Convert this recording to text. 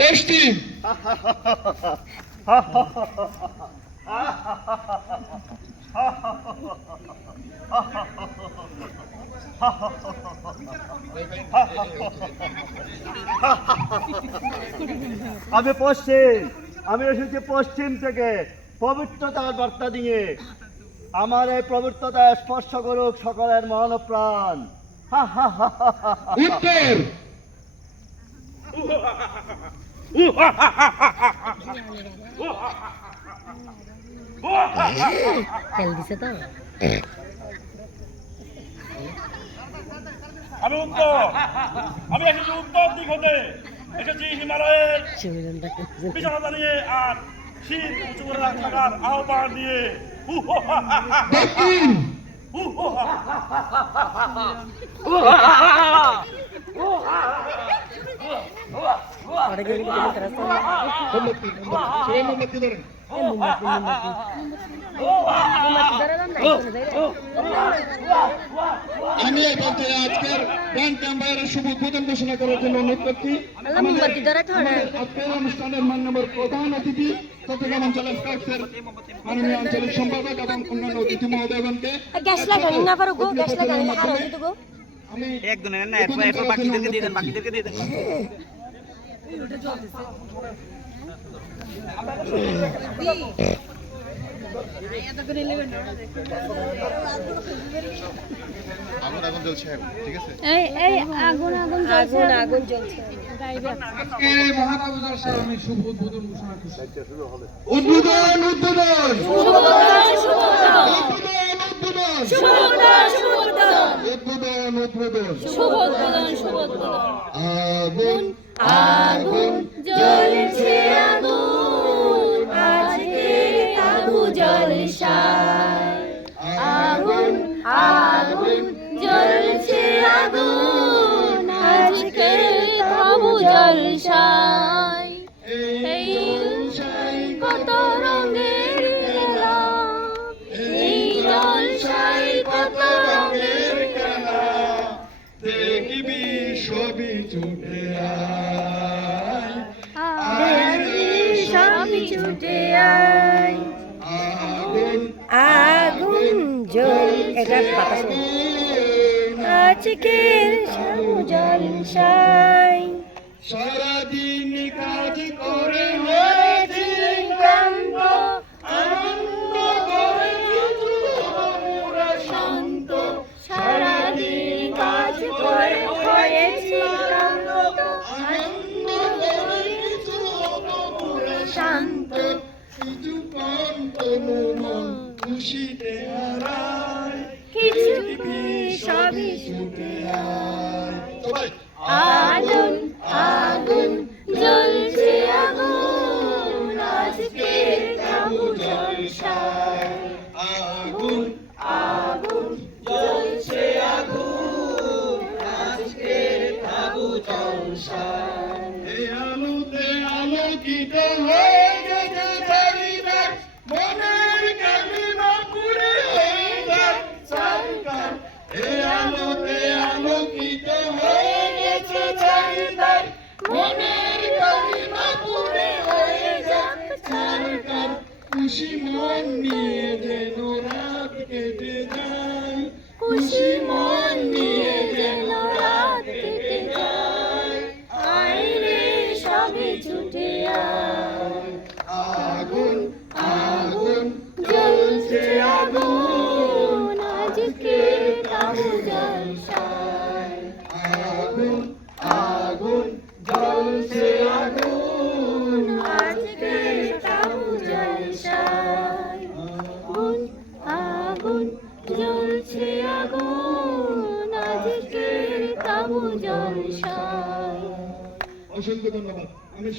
পশ্চিম। আমি পশ্চিম, আমি এসেছি পশ্চিম থেকে পবিত্রতার বার্তা দিয়ে। আমার এই পবিত্রতা স্পর্শ করুক সকলের মন ও প্রাণ। উত্তর। তেল দিছে তো। আমি উত্তর, আমি এসেছি উত্তর দিক হতে, এসেছি হিমালয়ের বিছানা দাঁড়িয়ে আর শীত উঁচু করে থাকার আহ্বান দিয়ে। দক্ষিণ। মোমবাতি ধরেন। আমি এখান থেকে আজকের ব্যাংক ক্যাম্পায়ারের শুভ উদ্বোধন ঘোষণা করার জন্য অনুরোধ করছি। আজকের অনুষ্ঠানের মাননীয় প্রধান অতিথি চট্টগ্রাম অঞ্চলের স্কাউটসের মাননীয় আঞ্চলিক সম্পাদক এবং অন্যান্য অতিথি মহোদয়গণকে আমি একজনের না এরপর বাকিদেরকে দিয়ে দেন, বাকিদেরকে দিয়ে দেন। আগুন জ্বলছে, ঠিক আছে। আগুন জ্বলছে। আমি শুভ উদ্বোধন ঘোষণা করছি। উদ্বোধন উদ্বোধন আগুন আগুন জ্বলছে আগুন আজকে তাবু জলসায় আগুন আগুন জ্বলছে আগুন আজকে তাবু জলসায় এই জলসায় কত রঙের খেলা এই জলসায় কত রঙের খেলা দেখবি সবই ছুটে আয় সবই ছুটে আয় আগুন আগুন জ্বল এটা বাতাস আজকের জলসায় সারাদিন কাজ করে হয়েছি ক্লান্ত আনন্দ করে আমরা শান্ত সারাদিন কাজ করে হয়েছি ক্লান্ত আনন্দ করে আমরা শান্ত কিছু পান তনু মন খুশিতে হারায় কিছু সবই ছুটে আয় সবাই আগুন আগুন জ্বলছে আগুন আজকে তাবু জলসায় আগুন আগুন জ্বলছে আগুন আজকে তাবু জলসায় এই আলোতে আলোকিত হয়ে গেছে চারিদিক মনের কালিমা পুড়ে হয়ে যায় সরকার এই আলোতে আলোকিত হয়ে গেছে চারিদিক মনের কালিমা পুড়ে হয়ে যায় সরকার খুশি মন নিয়ে যেন রাত কেটে যায় খুশি মন নিয়ে যেন রাত কেটে যায় আয় রে সবে ছুটে আয় আগুন আগুন জ্বলছে আগুন আজকে তাবু জলসায় আগুন আগুন জ্বলছে আগুন আজকে তাবু জলসায় আগুন আগুন জ্বলছে আগুন আজকে তাবু জলসায়। অসংখ্য ধন্যবাদ। আমি